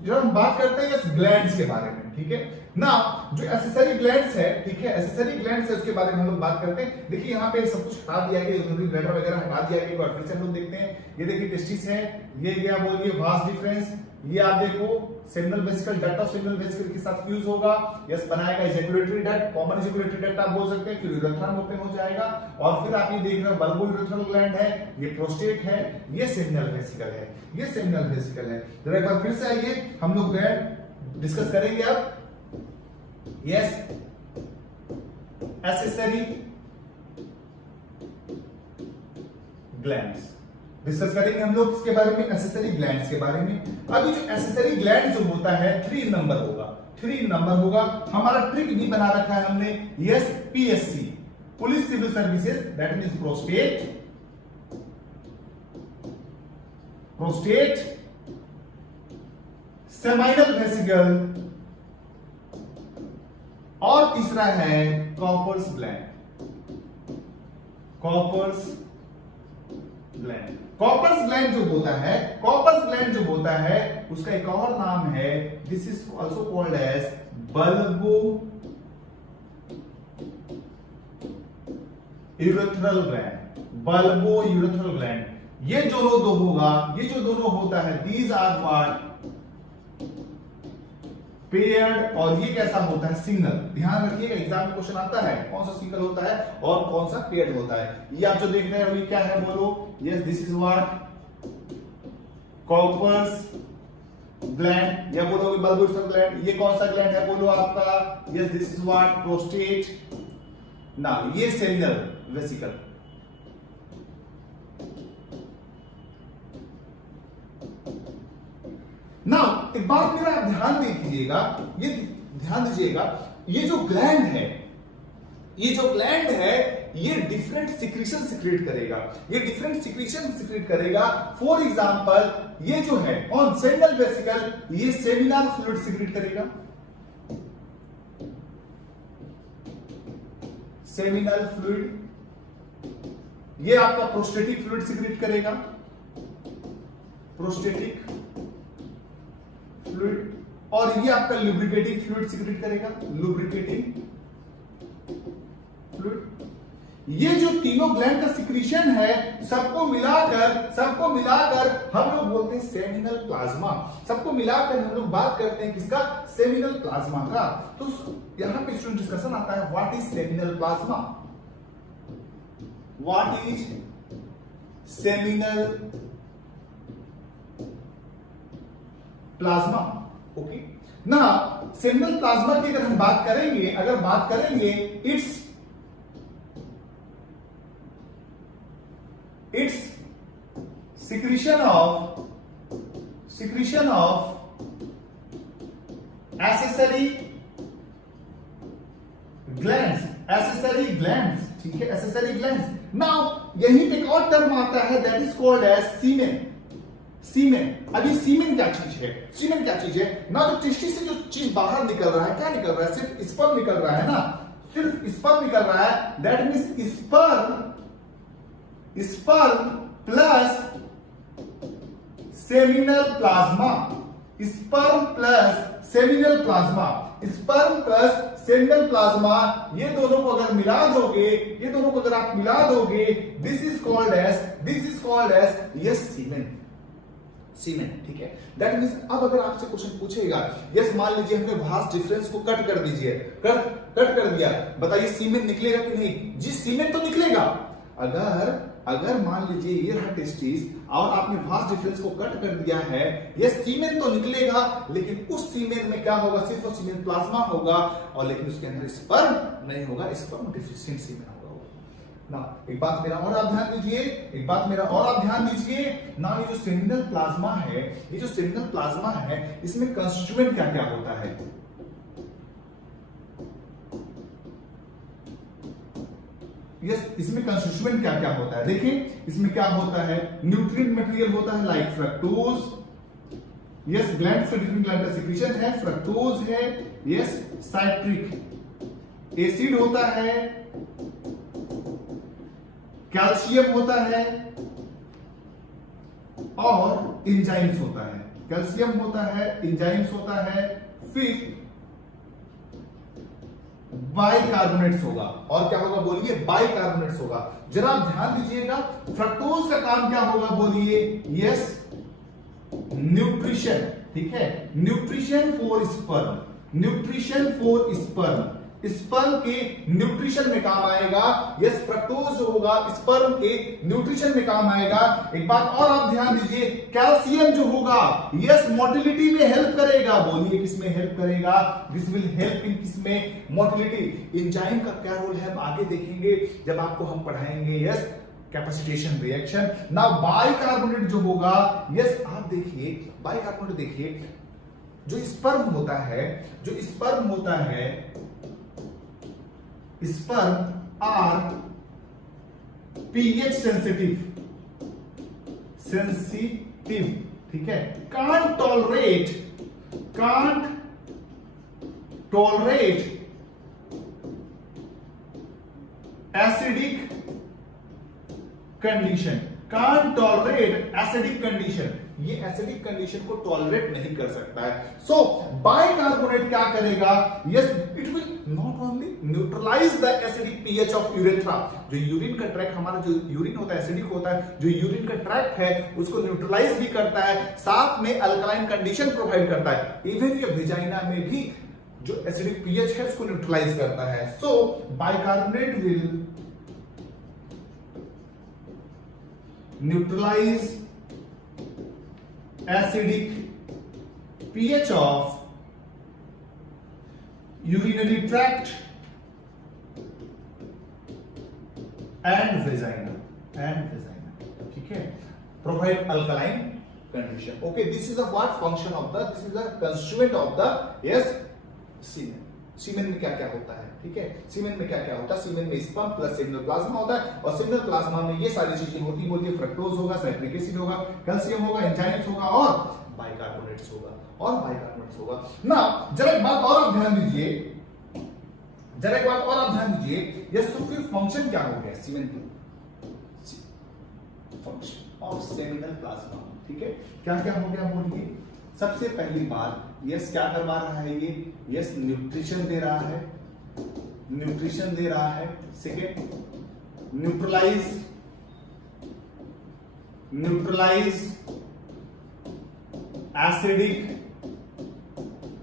जरा हम बात करते हैं इस ग्लैंड्स के बारे में, ठीक है ना। जो एसेसरी ग्लैंड्स है, ठीक है, एसेसरी ग्लैंड्स है उसके बारे में हम लोग बात करते हैं। देखिए यहाँ पे सब कुछ हटा दिया गया, यूरिनरी ब्लैडर वगैरह हटा दिया गया, फिर से हम लोग देखते हैं। ये देखिए टेस्टिस है, ये गया बोलिए वास डिफरेंस, ये आप देखो seminal vesicle duct of seminal vesicle के साथ फ्यूज होगा, यस बनाएगा ejaculatory duct, common ejaculatory duct आप बोल सकते हैं, फिर यूरेथ्रम ओपन हो जाएगा और फिर आप ये देख रहे हो बल्बो यूरेथ्रल ग्लैंड है, ये प्रोस्टेट है, ये सेमिनल वेसिकल है, ये सेमिनल वेसिकल है। जरा एक बार फिर से आइए हम लोग ग्लैंड डिस्कस करेंगे अब। यस एसेसरी ग्लैंड्स डिस्कस करेंगे हम लोग इसके बारे में, एसेसरी ग्लैंड्स के बारे में। अभी जो एसेसरी ग्लैंड जो होता है 3 नंबर होगा, 3 नंबर होगा। हमारा ट्रिक भी बना रखा है हमने, yes PSC police civil services, that means prostate, prostate, seminal vesicle और तीसरा है Cowper's gland, Cowper's gland. Cowper's gland जो होता है, कॉपर्स ग्लैंड जो होता है उसका एक और नाम है, this is also called as bulbourethral gland, bulbourethral gland. ये जो दो होगा, ये जो दोनों होता है, दीज आर व्हाट पेयर्ड, और ये कैसा होता है सिंगल। ध्यान रखिएगा एग्जाम में क्वेश्चन आता है कौन सा सिंगल होता है और कौन सा पेयर्ड होता है। ये आप जो देख रहे हैं ये क्या है बोलो, yes this is what Cowper's gland, या बोलोगे बल्बोइड ग्लैंड। ये कौन सा ग्लैंड है बोलो आपका, yes this is what prostate. Now ये सेमिनल वेसिकल, नाउ एक बात मेरा आप ध्यान दीजिएगा, ये ध्यान दीजिएगा, ये जो ग्लैंड है, ये जो ग्लैंड है ये डिफरेंट सिक्रीशन सिक्रेट करेगा, ये डिफरेंट सिक्रीशन सिक्रेट करेगा। फॉर एग्जांपल ये जो है ऑन सेमिनल वेसिकल, ये सेमिनल फ्लूइड सिक्रेट करेगा, सेमिनल फ्लूइड। ये आपका प्रोस्टेटिक फ्लूइड सिक्रेट करेगा, प्रोस्टेटिक फ्लूइड, और ये आपका लुब्रिकेटिंग फ्लूइड सिक्रेट करेगा, लुब्रिकेटिंग फ्लूइड। ये जो तीनों ग्लैंड का सिक्रीशन है सबको मिलाकर हम लोग बोलते हैं सेमिनल प्लाज्मा। सबको मिलाकर हम लोग बात करते हैं किसका, सेमिनल प्लाज्मा का। तो यहां पे स्टूडेंट डिस्कशन आता है what is seminal plasma, what is seminal plasma. Okay ना, सेमिनल प्लाज्मा की अगर हम बात करेंगे, it's secretion of accessory glands, ठीक है, accessory glands। नाउ यहीं पे एक और टर्म आता है दैट इज कॉल्ड एज सीमेन। अभी सीमेन क्या चीज है ना, तो टेस्टिस से जो चीज बाहर निकल रहा है, क्या निकल रहा है, सिर्फ स्पर्म निकल रहा है ना, सिर्फ स्पर्म निकल रहा है, that means sperm plus seminal plasma, sperm plus seminal plasma, sperm plus seminal plasma, ये दोनों को अगर मिला दोगे, ये दोनों को अगर आप मिला दोगे, this is called as yes semen, ठीक है। दैट मींस अब अगर आपसे क्वेश्चन पूछेगा, यस मान लीजिए हमने वास्ट डिफरेंस को कट कर दीजिए, कट कर दिया, बताइए सीमेन निकलेगा कि नहीं? जी सीमेन तो निकलेगा। अगर मान लीजिए ये रहा टेस्टिस और आपने वास्ट डिफरेंस को कट कर दिया है, ये सीमेन तो निकलेगा, लेकिन उस सीमेन में क्या होगा, सिर्फ और सीमेन प्लाज्मा होगा, और लेकिन उसके अंदर स्पर्म नहीं होगा, स्पर्म डेफिशिएंट सीमेन होगा। ना एक बात मेरा और आप ध्यान दीजिए, ना ये जो सेमिनल प्लाज्मा है, इसमें कंस्टिट्यूएंट क्या क्या होता है? इसमें कंस्टिट्यूएंट क्या क्या होता है? देखिए इसमें क्या होता है, न्यूट्रिएंट मटेरियल होता है लाइक फ्रक्टोज, यस ग्लैंड से डिफरेंट ग्लैंड का सिक्रीशन है, फ्रक्टोज है, यस साइट्रिक एसिड होता है, कैल्शियम होता है और एंजाइम्स होता है, कैल्शियम होता है, एंजाइम्स होता है, फिर बाइकार्बोनेट्स होगा, और क्या होगा बोलिए, बाइकार्बोनेट्स होगा। जरा आप ध्यान दीजिएगा, फ्रक्टोज का काम क्या होगा बोलिए, यस न्यूट्रिशन, ठीक है, nutrition for sperm, nutrition for sperm, sperm के न्यूट्रिशन में काम आएगा। यस, फ्रक्टोज जो होगा स्पर्म के न्यूट्रिशन में काम आएगा। एक बात और आप ध्यान दीजिए, कैल्शियम जो होगा यस मोटिलिटी में हेल्प करेगा। बोलिए किसमें हेल्प करेगा? दिस विल हेल्प इन किसमें? मोटिलिटी। एंजाइम का क्या रोल है हम आगे देखेंगे जब आपको हम पढ़ाएंगे yes capacitation reaction. Now bicarbonate जो होगा यस, आप देखिए बाइकार्बोनेट देखिए, जो स्पर्म होता है, जो स्पर्म होता है, स्पर्म आर पीएच सेंसिटिव, ठीक है, can't tolerate acidic condition, can't tolerate acidic condition, ये एसिडिक कंडीशन को टॉलरेट नहीं कर सकता है। सो बाइकार्बोनेट क्या करेगा? Yes, it will not only neutralise the acidic pH of urethra, जो यूरिन का ट्रैक, हमारा जो यूरिन होता है एसिडिक होता है, जो यूरिन का ट्रैक है उसको न्यूट्रलाइज भी करता है, साथ में अल्कलाइन कंडीशन प्रोवाइड करता है। इवन ये वेजाइना में भी जो एसिडिक पीएच है उसको न्यूट्रलाइज करता है। So bicarbonate will neutralize acidic pH of urinary tract and vagina, ठीक है, provide alkaline condition. Okay, this is the what function of the, this is the constituent of the yes semen. सीमेन में क्या क्या होता है? ठीक है, सीमेन में क्या क्या होता है? सीमेन में स्पर्म प्लस सेमिनल प्लाज्मा होता है, और सेमिनल प्लाज्मा में ये सारी चीजें होती है, फ्रक्टोज होगा, साइट्रिक एसिड होगा, कैल्शियम होगा, एंजाइम्स होगा और बाइकार्बोनेट्स होगा। ना जरा एक बात और आप ध्यान दीजिए, ये तो फिर फंक्शन क्या हो गया सीमेन की? फंक्शन ऑफ सेमिनल प्लाज्मा, ठीक है, क्या क्या हो गया बोलिए? सबसे पहली बात यस क्या करवा रहा है ये? यस न्यूट्रिशन दे रहा है। Second, neutralise acidic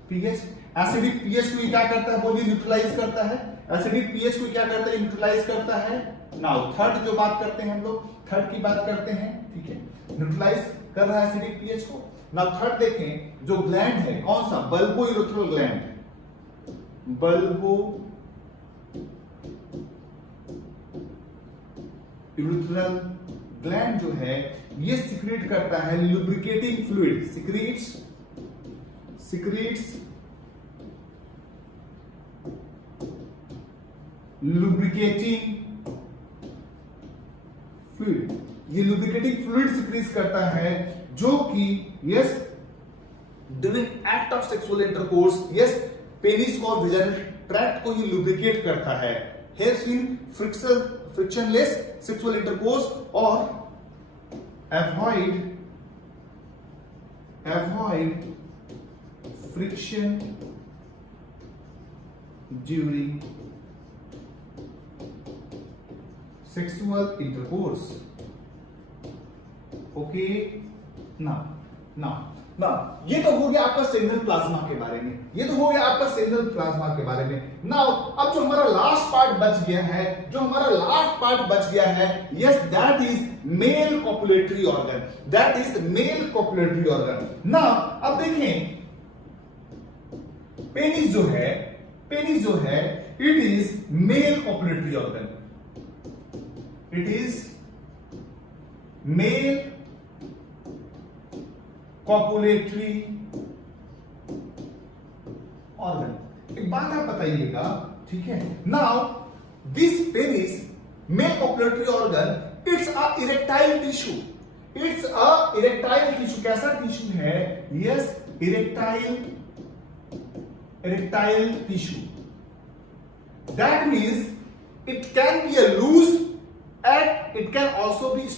pH, acidic pH को क्या करता है बोलिए? न्यूट्रलाइज करता है। एसिडिक पीएच को क्या करता है? न्यूट्रलाइज करता है। नाउ थर्ड जो बात करते हैं हम लोग, थर्ड की बात करते हैं, ठीक है, न्यूट्रलाइज कर रहा है एसिडिक पीएच को। नाउ थर्ड देखें, जो ग्लैंड है कौन सा? Bulbourethral gland, bulbourethral gland जो है ये सिक्रेट करता है lubricating fluid, secretes lubricating fluid, ये लुब्रिकेटिंग फ्लूइड सिक्रीट करता है जो कि yes during act of sexual intercourse yes penis और वेजाइनल ट्रैक्ट को ही लुब्रिकेट करता है। Helps in frictionless sexual intercourse और avoid friction during sexual intercourse. Okay, ना ये तो हो गया आपका सेमिनल प्लाज्मा के बारे में, नाउ अब जो हमारा लास्ट पार्ट बच गया है, yes that is male copulatory organ, now अब देखें पेनिस जो है it is male copulatory organ, copulatory organ. एक बात आप बताइएगा, ठीक है, now this penis male copulatory organ it's a erectile tissue, कैसा टिश्यू है? Yes erectile tissue, that means it can be a loose at and it can also be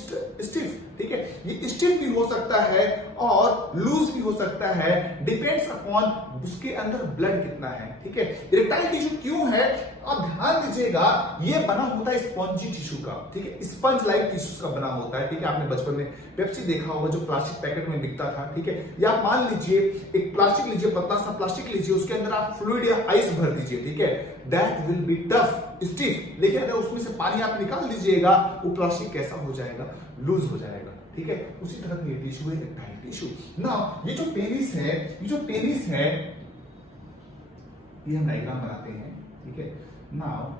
stiff, ठीक है। ये स्टिफ भी हो सकता है और लूज भी हो सकता है, डिपेंड्स अपॉन उसके अंदर ब्लड कितना है, ठीक है। इरेक्टाइल टिश्यू क्यों है, आप ध्यान दीजिएगा, ये बना होता है स्पंजी टिश्यू का, ठीक है, स्पंज लाइक टिश्यू का बना होता है, ठीक है। आपने बचपन में पेप्सी देखा होगा जो प्लास्टिक पैकेट में बिकता था, ठीक है। या आप मान लीजिए एक प्लास्टिक लीजिए, पतला सा प्लास्टिक लीजिए, उसके अंदर आप फ्लूइड या आइस भर दीजिए, ठीक है, that will be tough stiff, लेकिन अगर उसमें से पानी आप निकाल दीजिएगा वो प्लास्टिक कैसा हो जाएगा, लूज हो जाएगा, ठीक है। उसी तरह का ये टिश्यू है इरेक्टाइल टिश्यू। नाउ ये जो पेनिस है, ये जो पेनिस है, ये हम डायग्राम बनाते हैं, ठीक है। नाउ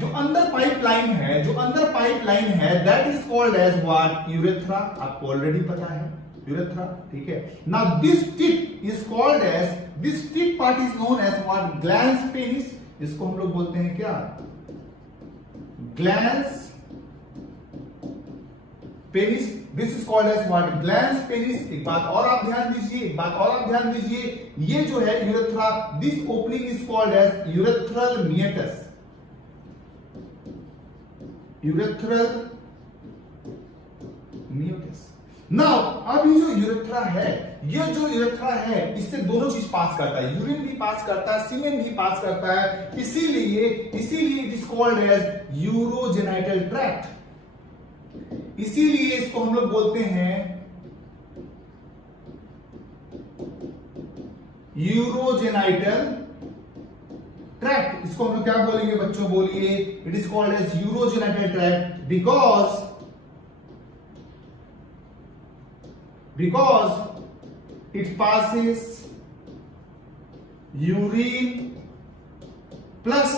जो अंदर पाइपलाइन है, जो अंदर पाइपलाइन है, that is called as what, urethra. आपको ऑलरेडी पता है यूरेथ्रा, ठीक है। Now this tip is called as, this tip part is known as what, glans penis. इसको हम लोग बोलते हैं क्या, glans penis. This is called as what, glans penis. एक बात और आप ध्यान दीजिए, एक बात और आप ध्यान दीजिए, ये जो है urethra, this opening is called as urethral meatus, urethral meatus. Now अब ये जो यूरेथ्रा है, ये जो यूरेथ्रा है, इससे दोनों चीज पास करता है, यूरिन भी पास करता है, सीमेन भी पास करता है, इसीलिए it is called as urogenital tract. इसीलिए इसको हम लोग बोलते हैं यूरोजेनाइटल ट्रैक्ट। इसको हम लोग क्या बोलेंगे बच्चों, बोलिए, it is called as urogenital tract because it passes urine plus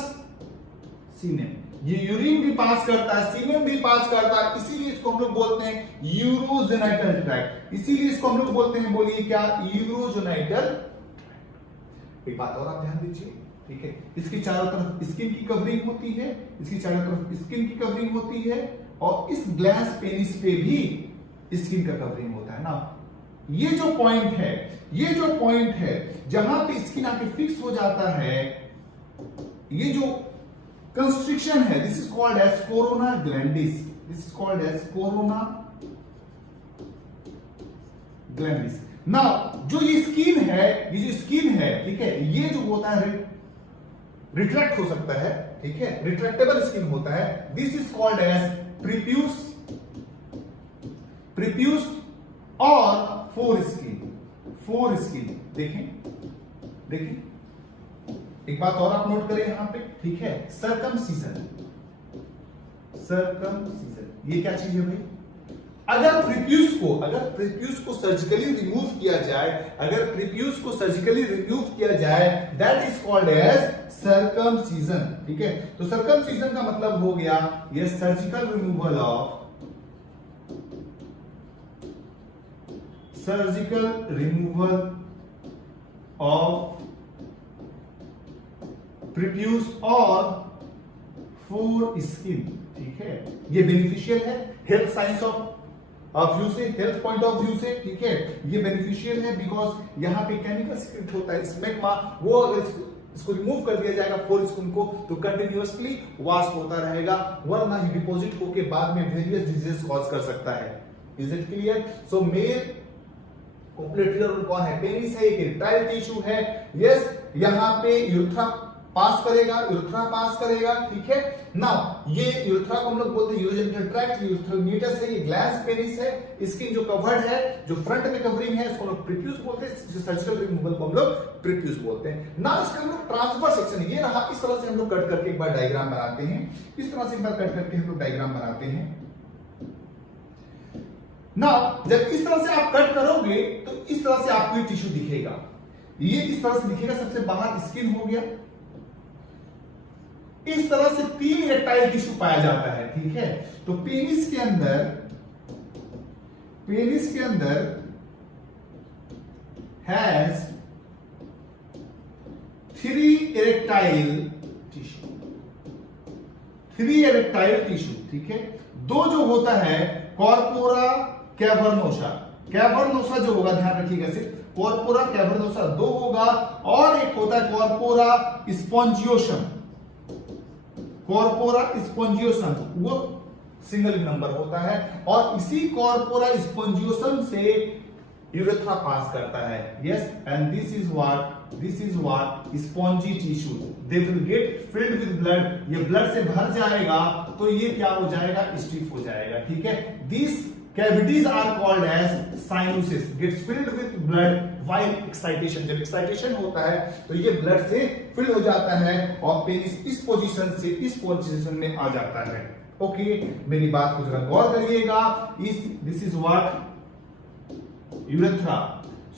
semen। ये यूरिन भी पास करता है, सीमेन भी पास करता है, इसीलिए इसको हम लोग बोलते हैं यूरोजेनाइटल ट्रैक्ट। इसीलिए इसको हम लोग बोलते हैं, बोलिए क्या, यूरोजेनाइटल ट्रैक्ट। एक बात और आप ध्यान दीजिए, ठीक है, इसकी चारों तरफ स्किन की कवरिंग होती है, इसकी चारों तरफ स्किन की कवरिंग होती है, और इस ग्लैंस पेनिस पे भी स्किन का कवरिंग होता है ना। ये जो पॉइंट है, ये जो पॉइंट है जहां पे स्किन आके फिक्स हो जाता है, ये जो कंस्ट्रिक्शन है, this is called as corona glandis. This is called as corona glandis. Now जो ये स्किन है, ये जो स्किन है, ठीक है, ये जो होता है रिट्रैक्ट हो सकता है, ठीक है, रिट्रैक्टेबल स्किन होता है। This is called as prepuce, prepuce और फोर स्किन। देखें एक बात और आप नोट करें यहां पे, ठीक है, सर्कमसीजन। ये क्या चीज है भाई, अगर प्रीप्यूस को सर्जिकली रिमूव किया जाए, that is called as circumcision, ठीक है। तो सर्कमसीजन का मतलब हो गया ये सर्जिकल रिमूवल ऑफ प्रीप्यूस और फोर स्किन, ठीक है। ये बेनिफिशियल है हेल्थ साइंस ऑफ व्यू से, हेल्थ पॉइंट ऑफ व्यू से, ठीक है, ये बेनिफिशियल है बिकॉज यहां पे केमिकल सीक्रेट होता है स्मेग्मा, वो अगर इसको रिमूव कर दिया जाएगा फोर स्किन को, तो कंटिन्यूअसली वॉश होता रहेगा, वरना ये डिपॉजिट होके बाद में वेरियस डिजीज कॉज कर सकता है। Is it clear? So male copulatory कौन है, पेनिस है, एक इरेक्टाइल टिश्यू है, यस, यहां पे यूरेथ्रा पास करेगा, ठीक है। नाउ ये यूरेथ्रा को हम लोग बोलते हैं यूरोजेनिटल ट्रैक्ट, यूरेथ्रल मिएटस है, ये ग्लैंस पेनिस है, स्किन जो कवर्ड है, जो फ्रंट में कवरिंग है, इसको हम लोग प्रीप्यूस बोलते हैं, सर्जिकल रिमूवल को हम लोग प्रीप्यूस बोलते हैं। नाउ इसका हम लोग ट्रांसवर्स सेक्शन, ये रहा, इस तरह से हम लोग कट करके एक बार डायग्राम बनाते हैं, इस तरह से एक बार कट करके हम लोग डायग्राम बनाते हैं। नाउ जब इस तरह से आप कट करोगे तो इस तरह से आपको ये टिश्यू दिखेगा, ये इस तरह से दिखेगा, सबसे बाहर स्किन हो गया, इस तरह से 3 इरेक्टाइल टिश्यू पाया जाता है, ठीक है। तो पेनिस के अंदर हैज 3 इरेक्टाइल टिश्यू, ठीक है। 2 जो होता है कॉर्पोरा कैवर्नोसा जो होगा, ध्यान रखिएगा सिर्फ, कॉर्पोरा कैवर्नोसा 2 होगा, और एक होता है कॉर्पोरा स्पॉन्जियोसम, कॉर्पोरा स्पॉन्जियोसम वो सिंगल नंबर होता है, और इसी कॉर्पोरा स्पॉन्जियोसम से यूरेथ्रा पास करता है। Yes, and this is what spongy tissue, they will get filled with blood, ये ब्लड से भर जाएगा तो ये क्या हो जाएगा, स्टिफ हो जाएगा। ठीक है, this cavities are called as sinuses, gets filled with blood while excitation, जब एक्साइटेशन होता है तो ये ब्लड से फिल हो जाता है और पेनिस इस पोजीशन से इस पोजीशन में आ जाता है। ओके, मेरी बात को जरा गौर करिएगा। This is what urethra.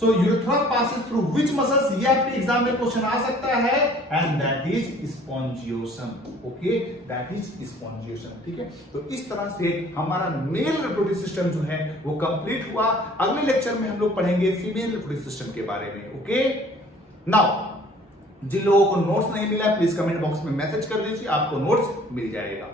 So urethra passes through which muscles, ये आपके एग्जाम में क्वेश्चन आ सकता है, and that is spongiosum. Okay, that is spongiosum. ठीक है, तो इस तरह से हमारा मेल रिप्रोडक्टिव सिस्टम जो है वो कंप्लीट हुआ। अगले लेक्चर में हम लोग पढ़ेंगे फीमेल रिप्रोडक्टिव सिस्टम के बारे में। ओके, नाउ जिन लोगों को नोट्स नहीं मिला प्लीज कमेंट बॉक्स में मैसेज कर दीजिए, आपको नोट्स मिल जाएगा।